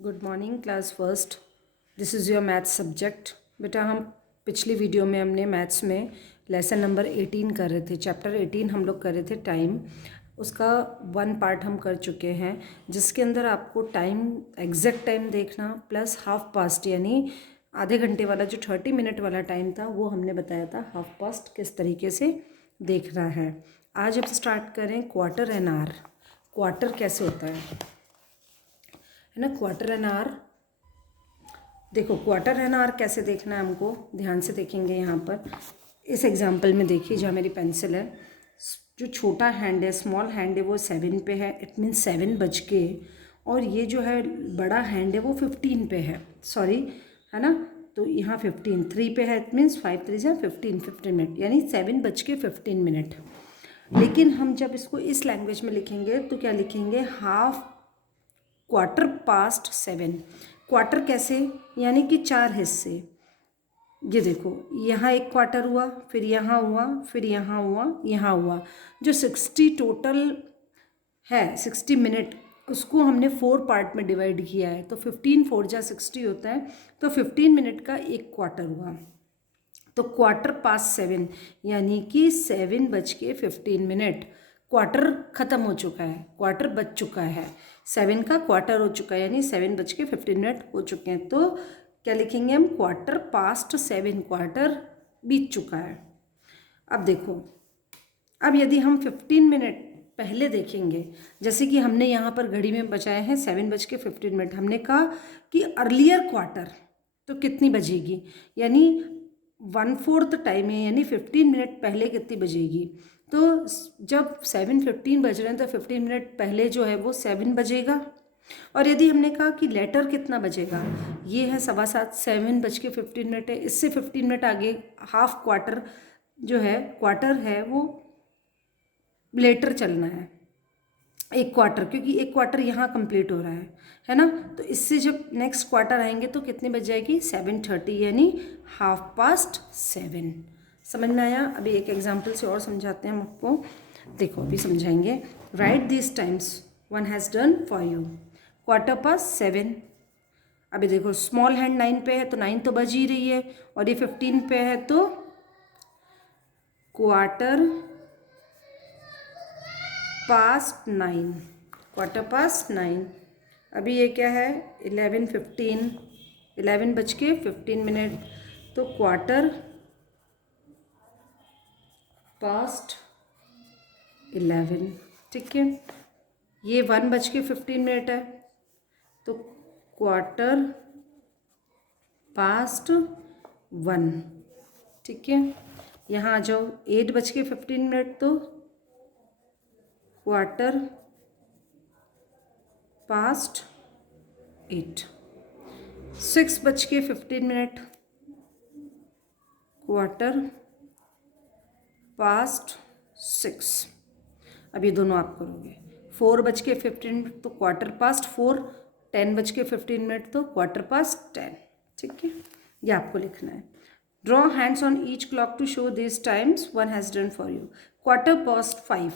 Good morning class first. This is your maths subject. बेटा हम पिछली वीडियो में हमने मैथ्स में लेसन नंबर 18 कर रहे थे। चैप्टर 18 हम लोग कर रहे थे टाइम। उसका वन पार्ट हम कर चुके हैं जिसके अंदर आपको टाइम एग्जैक्ट टाइम देखना प्लस हाफ पास्ट यानी आधे घंटे वाला जो 30 मिनट वाला टाइम था वो हमने बताया था हाफ पास्ट किस तरीके से देखना है। आज हम स्टार्ट करें क्वार्टर एन आवर। क्वार्टर कैसे होता है ना, क्वार्टर एन आवर। देखो क्वार्टर एन आवर कैसे देखना है हमको, ध्यान से देखेंगे। यहाँ पर इस एग्जांपल में देखिए, जहाँ मेरी पेंसिल है, जो छोटा हैंड है, स्मॉल हैंड है, वो 7 पे है। इट मीन्स 7 बज के, और ये जो है बड़ा हैंड है वो 15 पे है, सॉरी है ना। तो यहाँ 15 3 पे है, इट मीन्स 5 3 जा 15 मिनट, यानी 7 बज के 15 मिनट। लेकिन हम जब इसको इस लैंग्वेज में लिखेंगे तो क्या लिखेंगे, हाफ क्वार्टर पास्ट 7। क्वार्टर कैसे, यानी कि 4 हिस्से। ये देखो, यहाँ एक क्वार्टर हुआ, फिर यहाँ हुआ, फिर यहाँ हुआ, यहाँ हुआ। जो 60 टोटल है, 60 मिनट, उसको हमने 4 पार्ट में डिवाइड किया है। तो 15 4 जा 60 होता है, तो 15 मिनट का एक क्वार्टर हुआ। तो क्वार्टर पास्ट 7 यानी कि 7 बज के 15 मिनट। क्वार्टर ख़त्म हो चुका है, क्वार्टर बच चुका है, 7 का क्वार्टर हो चुका है, यानी 7 बज के 15 मिनट हो चुके हैं। तो क्या लिखेंगे हम, क्वार्टर पास्ट 7, क्वार्टर बीत चुका है। अब देखो, अब यदि हम 15 मिनट पहले देखेंगे, जैसे कि हमने यहाँ पर घड़ी में बचाए हैं 7 बज के 15 मिनट, हमने कहा कि अर्लियर क्वार्टर तो कितनी बजेगी, यानी 1/4 टाइम है, यानी 15 मिनट पहले कितनी बजेगी। तो जब 7:15 बज रहे हैं तो 15 मिनट पहले जो है वो 7 बजेगा। और यदि हमने कहा कि लेटर कितना बजेगा, ये है 7:15, 7 बज के 15 मिनट है, इससे 15 मिनट आगे हाफ क्वार्टर जो है, क्वार्टर है वो लेटर चलना है, एक क्वार्टर, क्योंकि एक क्वार्टर यहाँ कंप्लीट हो रहा है ना। तो इससे जब नेक्स्ट क्वार्टर आएंगे तो कितने बज जाएगी, 7:30, यानी हाफ पास्ट 7। समझ में आया। अभी एक एग्जांपल से और समझाते हैं हम आपको। देखो अभी समझाएंगे। Right this times one has done for you. Quarter past 7। अभी देखो, स्मॉल हैंड 9 पे है तो 9 तो बज ही रही है, और ये 15 पे है तो क्वार्टर पास्ट 9, क्वार्टर पास्ट 9। अभी ये क्या है, 11:15, 11 बज के 15 मिनट, तो क्वार्टर पास्ट 11। ठीक है, ये 1 बज के 15 मिनट है, तो क्वार्टर पास्ट 1। ठीक है, यहाँ आ जाओ, 8 बज के 15 मिनट, तो क्वार्टर पास्ट 8। 6 बज के 15 मिनट, क्वार्टर पास्ट 6। अब ये दोनों आप करोगे। 4 बज के 15 मिनट तो क्वार्टर पास्ट 4, 10 बज के 15 मिनट तो क्वार्टर पास्ट 10। ठीक है, ये आपको लिखना है। Draw hands on each clock to show this times one has done for you. Quarter past 5।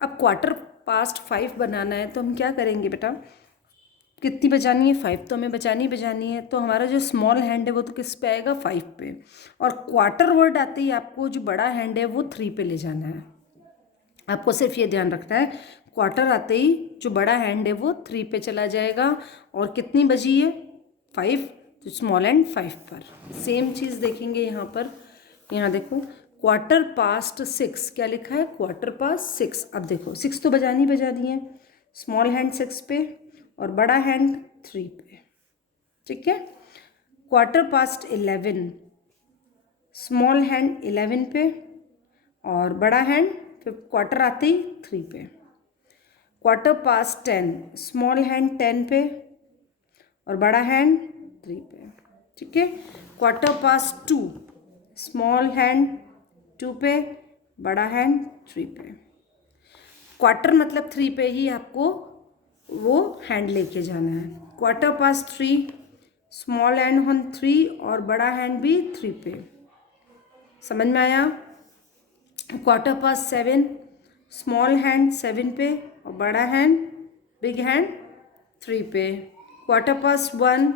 अब क्वार्टर पास्ट 5 बनाना है तो हम क्या करेंगे बेटा, कितनी बजानी है, 5 तो हमें बजानी है। तो हमारा जो स्मॉल हैंड है वो तो किस पे आएगा, 5 पे। और क्वार्टर वर्ड आते ही आपको जो बड़ा हैंड है वो 3 पे ले जाना है। आपको सिर्फ ये ध्यान रखना है, क्वार्टर आते ही जो बड़ा हैंड है वो 3 पे चला जाएगा। और कितनी बजी है, 5, तो स्मॉल हैंड 5 पर। सेम चीज़ देखेंगे यहाँ पर। यहाँ देखो, क्वार्टर पास्ट 6, क्या लिखा है, क्वार्टर पास्ट 6। अब देखो 6 तो बजानी है, स्मॉल हैंड 6 पे और बड़ा हैंड 3 पे। ठीक है, क्वार्टर पास्ट 11, स्मॉल हैंड 11 पे और बड़ा हैंड फिर क्वार्टर आते ही 3 पे। क्वार्टर पास्ट 10, स्मॉल हैंड 10 पे और बड़ा हैंड 3 पे। ठीक है, क्वार्टर पास्ट 2, स्मॉल हैंड 2 पे, बड़ा हैंड 3 पे। क्वार्टर मतलब 3 पे ही आपको वो हैंड लेके जाना है। Quarter past 3, small hand on 3 और बड़ा हैंड भी 3 पे। समझ में आया। क्वार्टर पास्ट 7, स्मॉल हैंड 7 पे और बड़ा हैंड बिग हैंड 3 पे। 1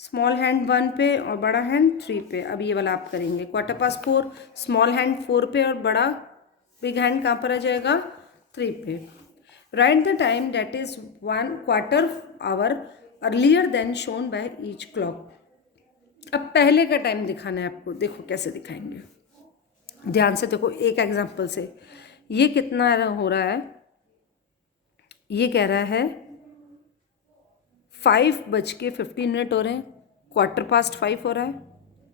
स्मॉल हैंड 1 पे और बड़ा हैंड 3 पे। अब ये वाला आप करेंगे 4 स्मॉल हैंड 4 पे और बड़ा बिग हैंड कहाँ पर आ जाएगा 3 पे। Right the time that is 1/4 hour earlier than shown by each clock. अब पहले का टाइम दिखाना है आपको, देखो कैसे दिखाएंगे, ध्यान से देखो एक एग्जांपल से। ये कितना हो रहा है, ये कह रहा है 5:15 हो रहे हैं, 5:15 हो रहा है।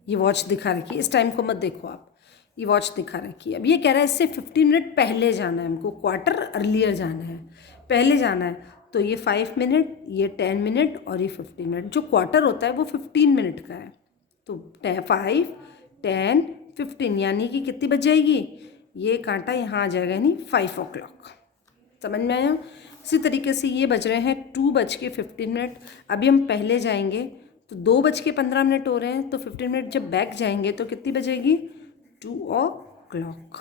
ये वॉच दिखा रखी है, इस टाइम को मत देखो आप, ये वॉच दिखा रखी है। अब ये कह रहा है इससे 15 मिनट पहले जाना है हमको, क्वार्टर अर्लियर जाना है, पहले जाना है। तो ये 5 मिनट, ये 10 मिनट और ये 15 मिनट। जो क्वार्टर होता है वो 15 मिनट का है। तो 5, 10, 15 यानी कि कितनी बज जाएगी, ये कांटा यहाँ आ जाएगा यानी 5 o'clock। समझ में आया। इसी तरीके से ये बज रहे हैं 2:15। अभी हम पहले जाएंगे तो 2:15 हो रहे हैं, तो 15 मिनट जब बैक जाएंगे तो कितनी बजेगी 2 o'clock।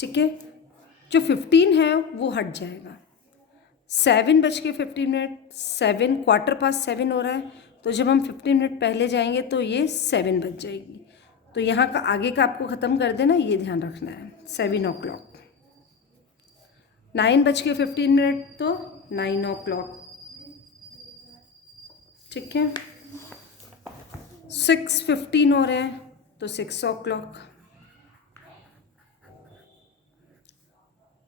ठीक है, जो 15 है वो हट जाएगा। 7:15, 7 हो रहा है, तो जब हम 15 मिनट पहले जाएंगे तो ये 7 बज जाएगी। तो यहाँ का आगे का आपको ख़त्म कर देना, ये ध्यान रखना है 7 o'clock। 9:15 तो 9 o'clock। ठीक है, 6:15 हो रहे हैं तो 6 o'clock।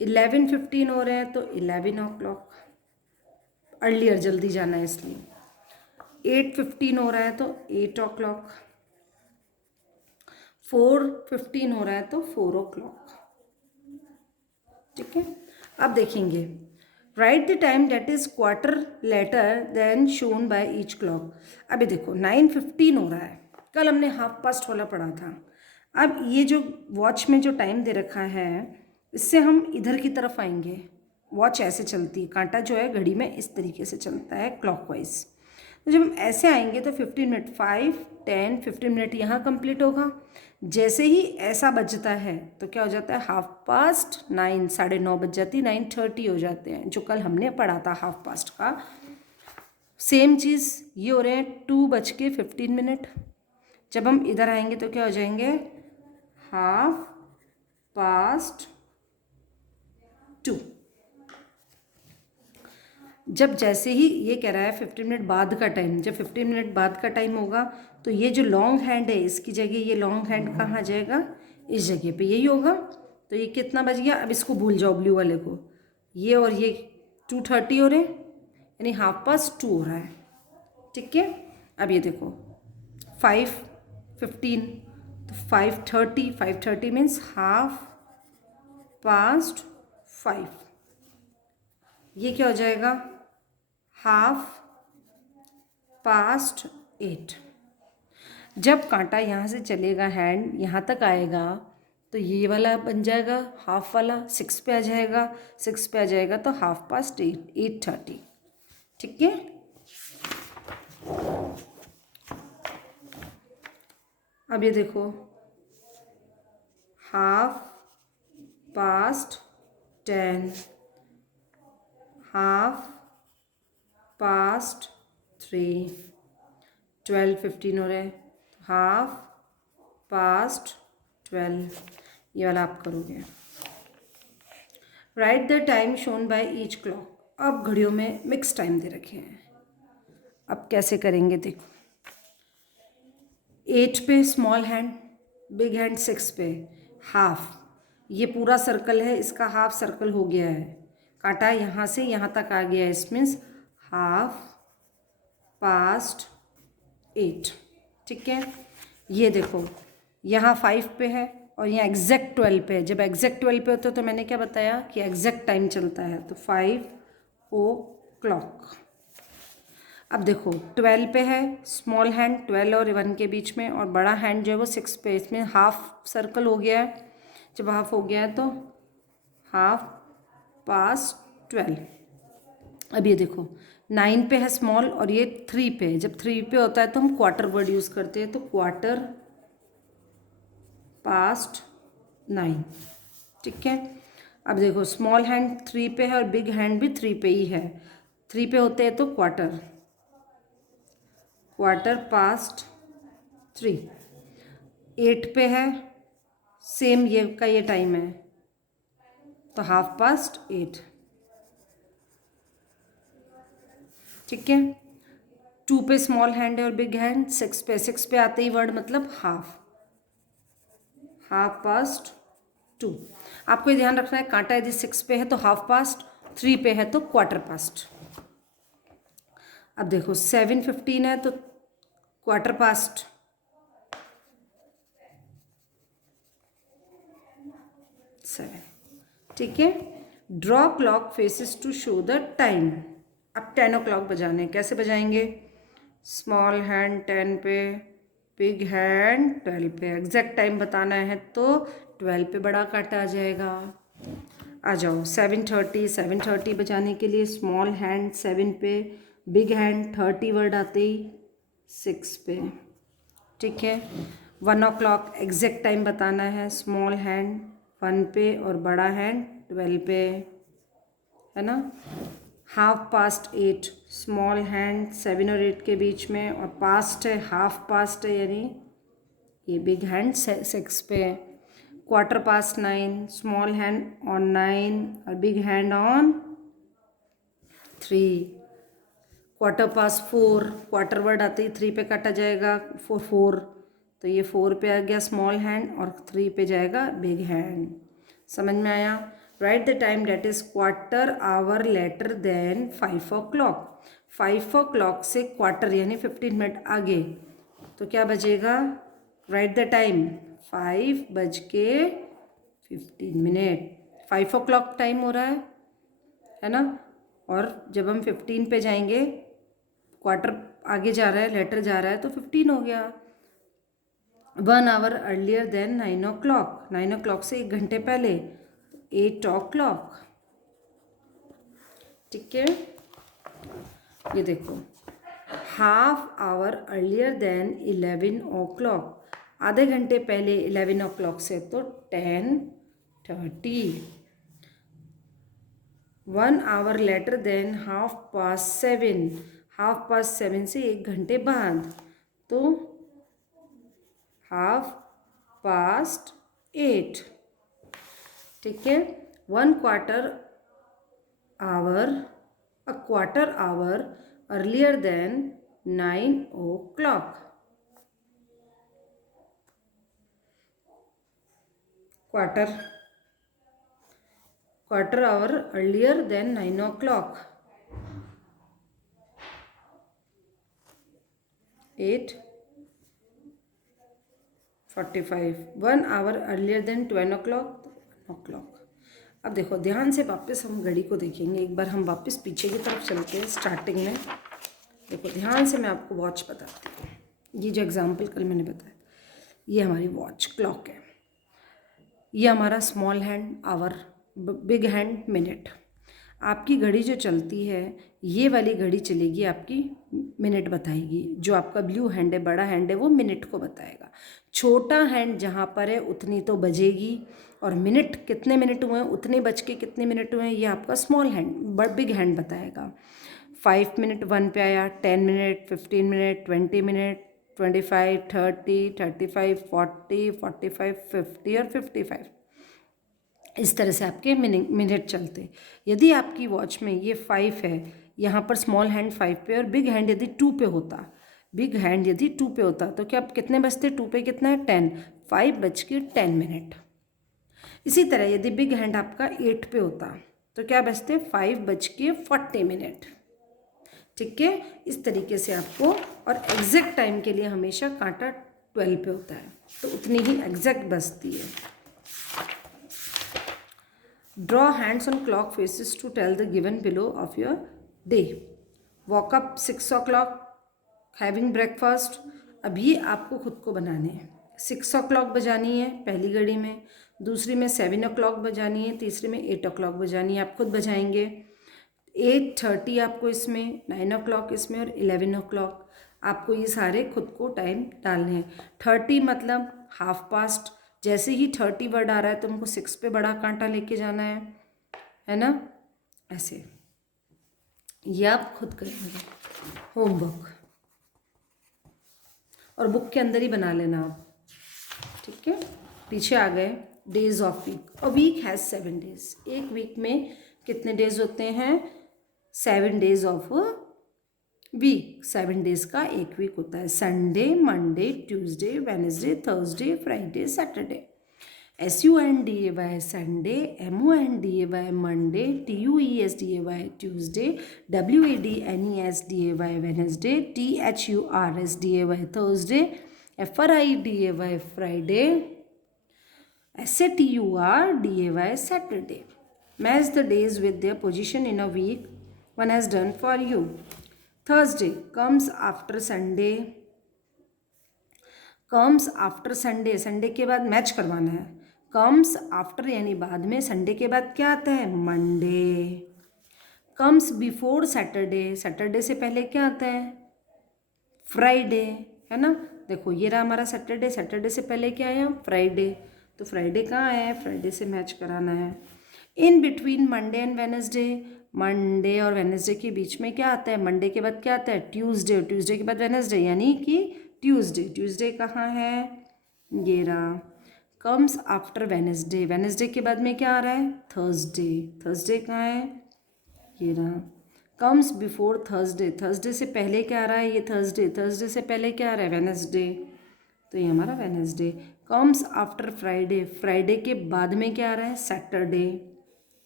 11:15 हो रहे हैं तो 11 o'clock, अर्लियर जल्दी जाना है इसलिए। 8:15 हो रहा है तो 8 o'clock। 4:15 हो रहा है तो 4 o'clock। ठीक है, अब देखेंगे right the time that is quarter later than shown by each clock. अभी देखो 9:15 हो रहा है, कल हमने 1/2 वाला पढ़ा था। अब ये जो वॉच में जो टाइम दे रखा है, इससे हम इधर की तरफ आएंगे। वॉच ऐसे चलती है, कांटा जो है घड़ी में इस तरीके से चलता है क्लॉकवाइज। तो जब हम ऐसे आएंगे तो 15 मिनट 5, 10, 15 मिनट यहाँ कंप्लीट होगा। जैसे ही ऐसा बजता है तो क्या हो जाता है 9:30, 9:30 बज जाती, 9:30 हो जाते हैं, जो कल हमने पढ़ा था 1/2 का। सेम चीज़ ये हो रहे हैं 2:15। जब हम इधर आएंगे तो क्या हो जाएंगे 2:30। जब जैसे ही ये कह रहा है 15 मिनट बाद का टाइम, जब 15 मिनट बाद का टाइम होगा तो ये जो लॉन्ग हैंड है इसकी जगह ये लॉन्ग हैंड कहाँ आ जाएगा, इस जगह पे, यही होगा। तो ये कितना बज गया, अब इसको भूल जाओ ब्लू वाले को, ये और ये 2:30 हो रहे हैं यानी 2:30 हो रहा है। ठीक है, अब ये देखो 5:15 तो 5:30, 5:30 मीन्स 5:30। ये क्या हो जाएगा 8:30। जब कांटा यहाँ से चलेगा, हैंड यहाँ तक आएगा तो ये वाला बन जाएगा हाफ वाला, 6 पे आ जाएगा, 6 पे आ जाएगा तो 8:30, 8:30। ठीक है, अब ये देखो 10:30, 3:30, 12:15 हो रहा है, 12:30। ये वाला आप करोगे। Right the time shown by each clock. अब घड़ियों में मिक्स टाइम दे रखे हैं, अब कैसे करेंगे देखो। 8 पे स्मॉल हैंड, बिग हैंड 6 पे, हाफ। ये पूरा सर्कल है, इसका हाफ सर्कल हो गया है, कांटा यहाँ से यहाँ तक आ गया है, इस मीन्स 8:30। ठीक है, ये देखो यहाँ 5 पे है और यहाँ एग्जैक्ट 12 पे है। जब एग्जैक्ट 12 पे होता है तो मैंने क्या बताया कि एग्जैक्ट टाइम चलता है, तो 5 o'clock। अब देखो 12 पे है स्मॉल हैंड, 12 और 1 के बीच में, और बड़ा हैंड जो है वो 6 पे, इसमें हाफ सर्कल हो गया है। जब हाफ हो गया है तो 12:30। अब ये देखो 9 पे है स्मॉल और ये 3 पे है। जब 3 पे होता है तो हम क्वार्टर वर्ड यूज़ करते हैं, तो 9:15। ठीक है, अब देखो स्मॉल हैंड 3 पे है और बिग हैंड भी 3 पे ही है। 3 पे होते हैं तो क्वार्टर, क्वार्टर पास्ट 3। 8 पे है, सेम ये का ये टाइम है तो 8:30। ठीक है। 2 पे स्मॉल हैंड है और बिग हैंड। 6 पे आते ही वर्ड मतलब हाफ, 2:30। आपको ये ध्यान रखना है, कांटा यदि 6 पे है तो 3:30, 3 पे है तो 4:15। अब देखो 7:15 है तो 4:15, 7। ठीक है। Draw clock faces to show the time. अब 10 o'clock बजाने, कैसे बजाएंगे? स्मॉल हैंड 10 पे, बिग हैंड 12 पे। एग्जैक्ट टाइम बताना है तो 12 पे बड़ा कांटा आ जाएगा। आ जाओ 7:30 बजाने के लिए स्मॉल हैंड 7 पे, बिग हैंड 30 वर्ड आते ही 6 पे। ठीक है। 1 o'clock एग्जैक्ट टाइम बताना है, स्मॉल हैंड 1 पे और बड़ा हैंड 12 पे, है ना। 8:30 स्मॉल हैंड 7 और 8 के बीच में, और पास्ट है 8:30 है यानी ये बिग हैंड 6 पे। 9:15 स्मॉल हैंड ऑन 9 और big hand on 3। 4:15 quarter word आते ही 3 पे काटा जाएगा, 4 तो ये 4 पे आ गया स्मॉल हैंड और 3 पे जाएगा बिग हैंड। समझ में आया? Right the time that is quarter hour later than 5 o'clock। 5 o'clock से क्वार्टर यानी 15 मिनट आगे तो क्या बजेगा? Right the time 5:15। 5 o'clock time हो रहा है ना। और जब हम 15 पे जाएंगे, क्वार्टर आगे जा रहा है, लेटर जा रहा है तो 15 हो गया। 1 hour earlier then 9 o'clock। 9 o'clock से 1 घंटे पहले 8 o'clock। ठीक है। ये देखो half hour earlier then 11 o'clock। आधे घंटे पहले 11 o'clock से तो 10:30। 1 hour लेटर देन 7:30। 7:30 से 1 घंटे बाद तो 8:30। ठीक है। 1 quarter hour, a quarter hour earlier than 9 o'clock। quarter hour earlier than 9 o'clock। 8:45। 1 hour earlier than 10 o'clock। 1 o'clock। अब देखो ध्यान से वापस हम घड़ी को देखेंगे, एक बार हम वापस पीछे की तरफ चलते हैं। स्टार्टिंग में देखो ध्यान से, मैं आपको वॉच बताती हूँ। ये जो एग्जांपल कल मैंने बताया, ये हमारी वॉच क्लॉक है। ये हमारा small hand hour, big hand minute. आपकी घड़ी जो चलती है, ये वाली घड़ी चलेगी आपकी मिनट बताएगी। जो आपका ब्लू हैंड है, बड़ा हैंड है, वो मिनट को बताएगा। छोटा हैंड जहाँ पर है उतनी तो बजेगी, और मिनट कितने मिनट हुए हैं, उतने बज के कितने मिनट हुए हैं, ये आपका स्मॉल हैंड बिग हैंड बताएगा। 5 मिनट 1 पे आया, 10 मिनट, 15 मिनट, 20 मिनट, 25, 30, 35, 40, 45, 50 और 55। इस तरह से आपके मिनट चलते। यदि आपकी वॉच में ये 5 है, यहाँ पर स्मॉल हैंड 5 पे और बिग हैंड यदि 2 पे होता, बिग हैंड यदि 2 पे होता तो क्या कितने बजते? 2 पे कितना है? 10। 5:10। इसी तरह यदि बिग हैंड आपका 8 पे होता तो क्या बजते? 5:40। ठीक है। इस तरीके से आपको, और एग्जैक्ट टाइम के लिए हमेशा कांटा 12 पे होता है तो उतनी ही एग्जैक्ट बजती है। Draw hands on clock faces to tell the given below of your day. Walk up 6 o'clock, having breakfast. अब ये आपको खुद को बनाने हैं। 6 o'clock बजानी है पहली घड़ी में, दूसरी में 7 o'clock बजानी है, तीसरी में 8 o'clock बजानी है। आप खुद बजाएंगे। 8:30 आपको इसमें, 9 o'clock इसमें और 11 o'clock। आपको ये सारे खुद को टाइम डालने हैं। 30 मतलब 8:30। जैसे ही 30 वर्ड आ रहा है तो हमको 6 पे बड़ा कांटा लेके जाना है ना, ऐसे। ये आप खुद करेंगे होमवर्क, और बुक के अंदर ही बना लेना आप, ठीक है। पीछे आ गए, days of week. A week has 7 days. एक वीक में कितने डेज होते हैं? 7 डेज ऑफ वीक। 7 डेज का एक वीक होता है। Sunday, Monday, Tuesday, Wednesday, Thursday, Friday, Saturday. SUNDAY Sunday, MONDAY Monday, TUESDAY Tuesday, WADNESDAY Wednesday, THURSDAY Thursday, FRIDAY Friday, SATURDAY Saturday. Match the days with their position in a week. One has done for you. Thursday comes after Sunday. Comes after Sunday. Sunday के बाद match करवाना है. Comes after यानी बाद में. Sunday के बाद क्या आता है? Monday. Comes before Saturday. Saturday से पहले क्या आता है? फ्राइडे, है ना। देखो ये रहा हमारा सैटरडे, सैटरडे से पहले क्या आया? फ्राइडे। तो फ्राइडे कहाँ है? फ्राइडे से मैच कराना है। In between Monday and Wednesday, Monday और वेडनेसडे के बीच में क्या आता है? मंडे के बाद क्या आता है? ट्यूसडे, और ट्यूसडे के बाद वेडनेसडे, यानी कि ट्यूसडे। ट्यूसडे कहाँ है? ये रहा। कम्स आफ्टर वेडनेसडे, वेडनेसडे के बाद में क्या आ रहा है? थर्सडे। थर्सडे कहाँ है? ये रहा। कम्स बिफोर थर्सडे, थर्सडे से पहले क्या आ रहा है? ये थर्सडे। थर्सडे से पहले क्या आ रहा है? वेडनेसडे, तो ये हमारा Wednesday. Comes after Friday, Friday के बाद में क्या आ रहा है? सैटरडे,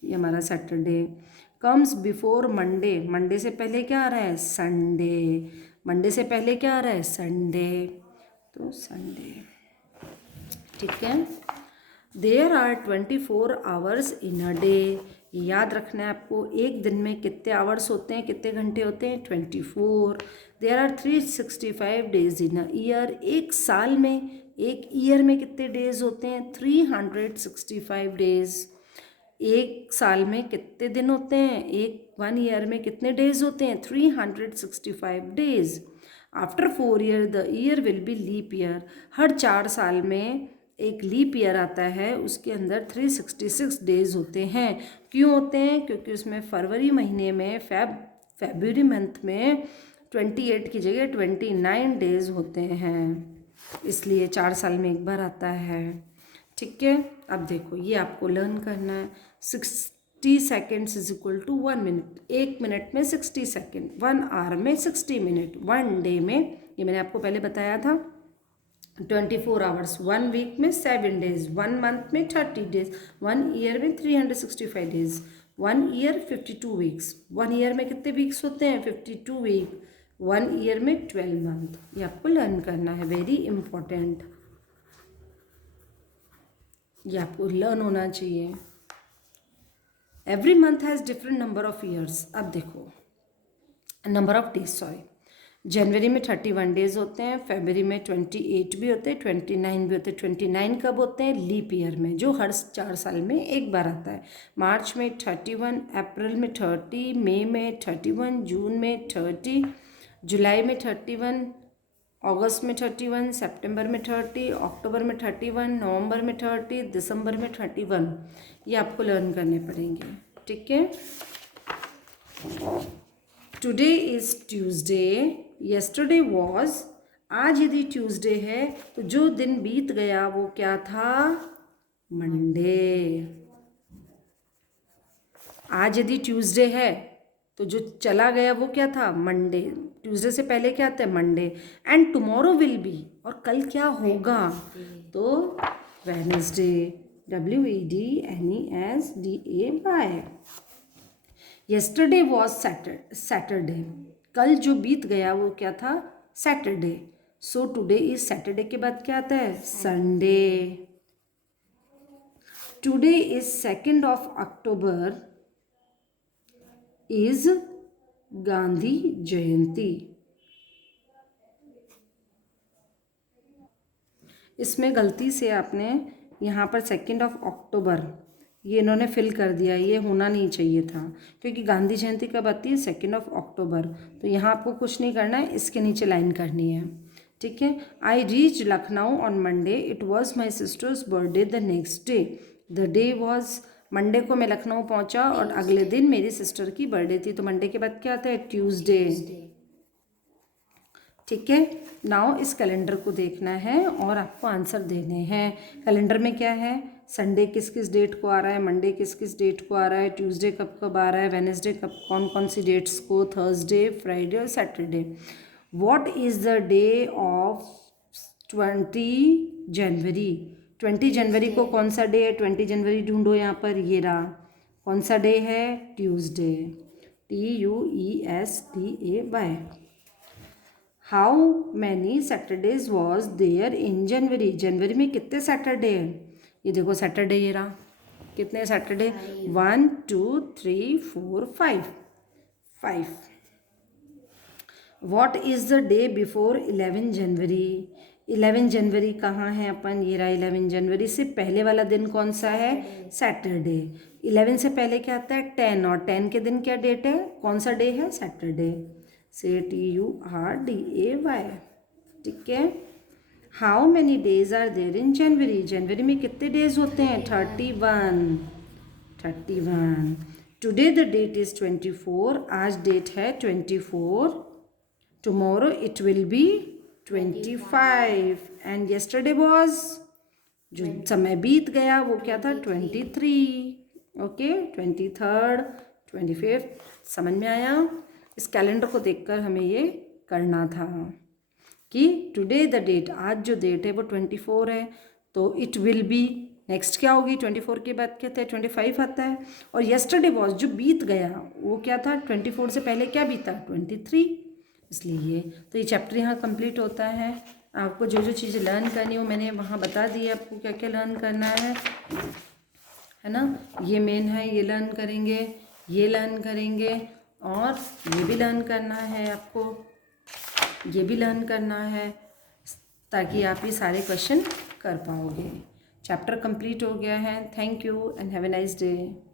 ये हमारा Saturday. Comes before Monday, Monday से पहले क्या आ रहा है? संडे। मंडे से पहले क्या आ रहा है? संडे, तो संडे, ठीक है। There are 24 hours in a day. याद रखना है आपको, एक दिन में कितने आवर्स होते हैं, कितने घंटे होते हैं? 24। There are 365 days in a year. एक साल में, एक ईयर में कितने डेज होते हैं? 365 डेज। एक साल में कितने दिन होते हैं? वन ईयर में कितने डेज होते हैं? 365 days. After 4 year the year will be leap year. हर 4 साल में एक लीप ईयर आता है, उसके अंदर 366 डेज होते हैं। क्यों होते हैं? क्योंकि उसमें फरवरी महीने में फेब्रुअरी मंथ में 28 की जगह 29 डेज होते हैं, इसलिए 4 साल में एक बार आता है, ठीक है। अब देखो ये आपको लर्न करना है। 60 seconds is equal to 1 minute. 1 minute में 60 सेकेंड, 1 आवर में 60 मिनट, 1 डे में, ये मैंने आपको पहले बताया था, 24 आवर्स। 1 वीक में 7 डेज, 1 मंथ में 30 डेज, 1 ईयर में 365 डेज, 1 ईयर 52 वीक्स। 1 ईयर में कितने वीक्स होते हैं? 52 वीक। 1 ईयर में 12 मंथ। ये आपको लर्न करना है, वेरी इंपॉर्टेंट, ये आपको लर्न होना चाहिए। Every month has different number of years. अब देखो नंबर ऑफ डेज, सॉरी, जनवरी में 31 डेज होते हैं, फरवरी में 28 भी होते हैं, 29 भी होते हैं। 29 कब होते हैं? लीप ईयर में, जो हर 4 साल में एक बार आता है। मार्च में 31, अप्रैल में 30, मई में 31, जून में 30, जुलाई में 31, अगस्त में 31, सितंबर में 30, अक्टूबर में 31, नवंबर में 30, दिसंबर में 31। ये आपको लर्न करने पड़ेंगे, ठीक है। Today is Tuesday, yesterday was. आज यदि ट्यूसडे है तो जो दिन बीत गया वो क्या था? मंडे। आज यदि ट्यूसडे है तो जो चला गया वो क्या था? मंडे। ट्यूसडे से पहले क्या आता है? Monday. And tomorrow will be, और कल क्या होगा? तो Wednesday, WEDNESDAY। Yesterday was Saturday, कल जो बीत गया वो क्या था? Saturday. So today is Saturday के बाद क्या आता है? Sunday. Today is 2 October, is Gandhi Jayanti. इसमें गलती से आपने यहाँ पर 2 अक्टूबर ये इन्होंने फिल कर दिया, ये होना नहीं चाहिए था, क्योंकि गांधी जयंती कब आती है? 2 अक्टूबर। तो यहाँ आपको कुछ नहीं करना है, इसके नीचे लाइन करनी है, ठीक है। I reach Lucknow on Monday, it was my sisters birthday the next day, the day was Monday को मैं लखनऊ पहुंचा और अगले दिन मेरी सिस्टर की बर्थडे थी, तो मंडे के बाद क्या आता है, ट्यूसडे। ठीक है, नाउ इस कैलेंडर को देखना है और आपको आंसर देने हैं। कैलेंडर में क्या है, संडे किस किस डेट को आ रहा है, मंडे किस किस डेट को आ रहा है, ट्यूसडे कब कब आ रहा है, वेडनेसडे कब कौन कौन सी डेट्स को, थर्सडे, फ्राइडे और Saturday. What is the day of 20 जनवरी। 20 जनवरी को कौन सा डे है, 20 जनवरी ढूंढो यहाँ पर, ये रहा। कौन सा डे है, Tuesday, TUESDAY। How many Saturdays was there in January. जनवरी में कितने सैटरडे हैं, ये देखो सैटरडे ये रहा। कितने Saturday, 1 2 3 4 5। What is the day before 11 जनवरी। 11 जनवरी कहाँ है अपन, ये रहा 11 जनवरी। से पहले वाला दिन कौन सा है, सैटरडे। 11 से पहले क्या आता है, 10, और 10 के दिन क्या डेट है, कौन सा डे है, सैटरडे। से TURDAY। ठीक है। How many days are there in January. जनवरी में कितने डेज होते हैं, 31। टुडे द डेट इज़ 24, आज डेट है 24। Tomorrow it will be 25 and yesterday was, जो समय बीत गया वो क्या था, 23। Okay, 23rd, 25th। समझ में आया। इस कैलेंडर को देखकर हमें ये करना था कि टुडे द डेट, आज जो डेट है वो 24 है, तो इट विल बी, नेक्स्ट क्या होगी, 24 के बाद क्या था, 25 आता है। और येस्टरडे वॉज, जो बीत गया वो क्या था, 24 से पहले क्या बीता, 23। इसलिए तो ये चैप्टर यहाँ कंप्लीट होता है। आपको जो जो चीज़ें लर्न करनी हो मैंने वहाँ बता दी है, आपको क्या क्या लर्न करना है ना। ये मेन है, ये लर्न करेंगे, ये लर्न करेंगे, और ये भी लर्न करना है आपको, ये भी लर्न करना है, ताकि आप ये सारे क्वेश्चन कर पाओगे। चैप्टर कंप्लीट हो गया है। Thank you and have a nice day.